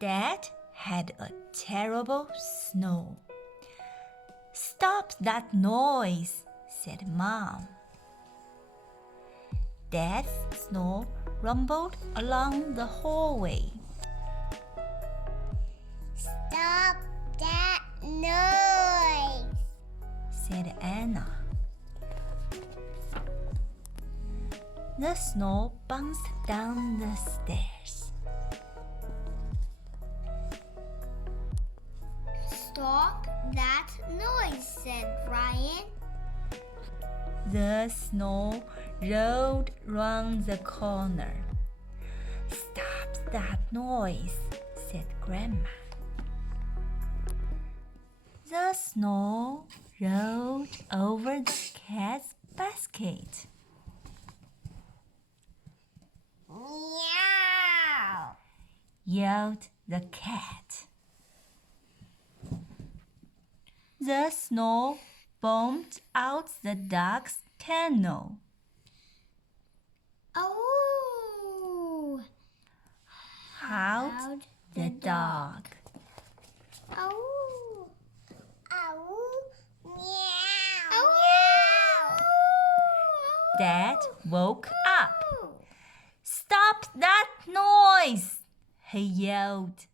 Dad had a terrible snore. "Stop that noise," said Mom. Dad's snore rumbled along the hallway. "Stop that noise," said Anna. The snore bounced down the stairs. "Stop that noise," said Ryan. The snore rolled round the corner. "Stop that noise," said Grandma. The snore rolled over the cat's basket. "Meow," yelled the cat. The snore bombed out the dog's kennel. "Oh," howled the dog. "Oh, oh, meow." Dad woke up. "Stop that noise!" he yelled.